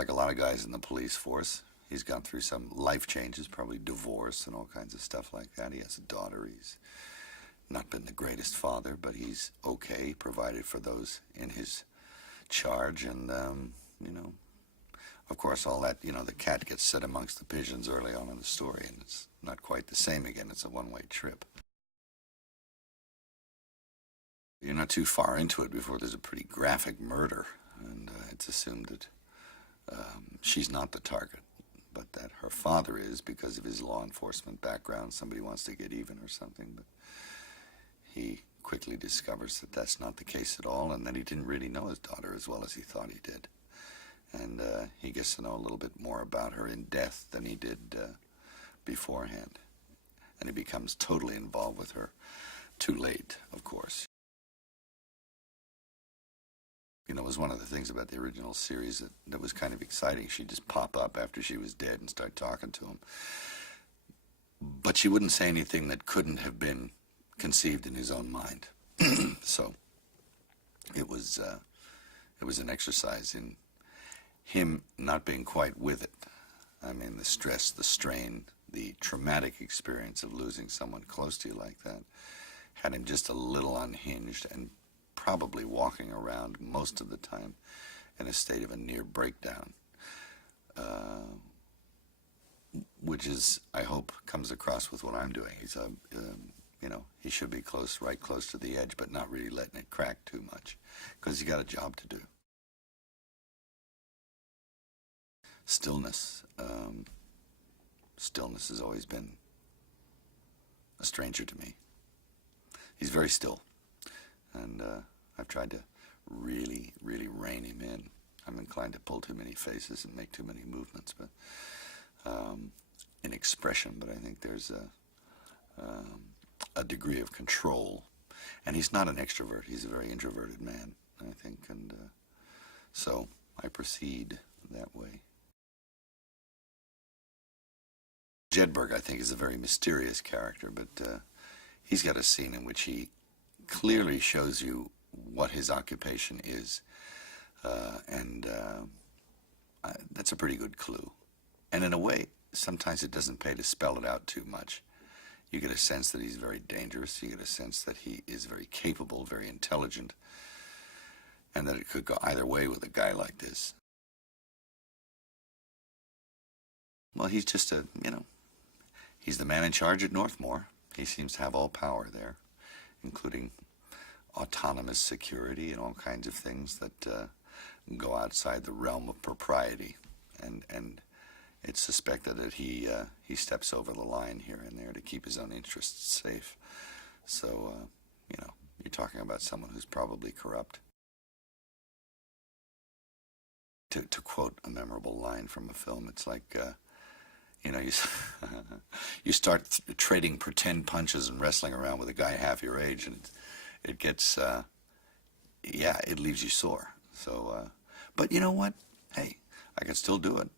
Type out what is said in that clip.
like a lot of guys in the police force. He's gone through some life changes, probably divorce and all kinds of stuff like that. He has a daughter. He's not been the greatest father, but he's okay, provided for those in his charge. And, you know, of course, all that, you know, the cat gets set amongst the pigeons early on in the story, and it's not quite the same again. It's a one-way trip. You're not too far into it before there's a pretty graphic murder, and it's assumed that she's not the target, but that her father is because of his law enforcement background. Somebody wants to get even or something, but he quickly discovers that that's not the case at all, and that he didn't really know his daughter as well as he thought he did. And he gets to know a little bit more about her in death than he did beforehand. And he becomes totally involved with her. Too late, of course. You know, it was one of the things about the original series that was kind of exciting. She'd just pop up after she was dead and start talking to him. But she wouldn't say anything that couldn't have been conceived in his own mind. So it was an exercise in him not being quite with it. I mean, the stress, the strain, the traumatic experience of losing someone close to you like that had him just a little unhinged and probably walking around most of the time in a state of a near breakdown, which is, I hope, comes across with what I'm doing. He's a, you know, he should be close, right close to the edge, but not really letting it crack too much, because he's got a job to do. Stillness. Stillness has always been a stranger to me. He's very still, and I've tried to really, really rein him in. I'm inclined to pull too many faces and make too many movements, but in expression. But I think there's a degree of control, and he's not an extrovert. He's a very introverted man, I think, and so I proceed that way. Jedburgh, I think, is a very mysterious character, but he's got a scene in which he clearly shows you what his occupation is, and that's a pretty good clue. And in a way, sometimes it doesn't pay to spell it out too much. You get a sense that he's very dangerous. You get a sense that he is very capable, very intelligent, and that it could go either way with a guy like this. Well, he's just a, you know, he's the man in charge at Northmore. He seems to have all power there, including autonomous security and all kinds of things that go outside the realm of propriety. And it's suspected that he steps over the line here and there to keep his own interests safe. So, you know, you're talking about someone who's probably corrupt. To quote a memorable line from a film, it's like, you know, you start trading pretend punches and wrestling around with a guy half your age, and it gets, yeah, it leaves you sore. So, but you know what? Hey, I can still do it.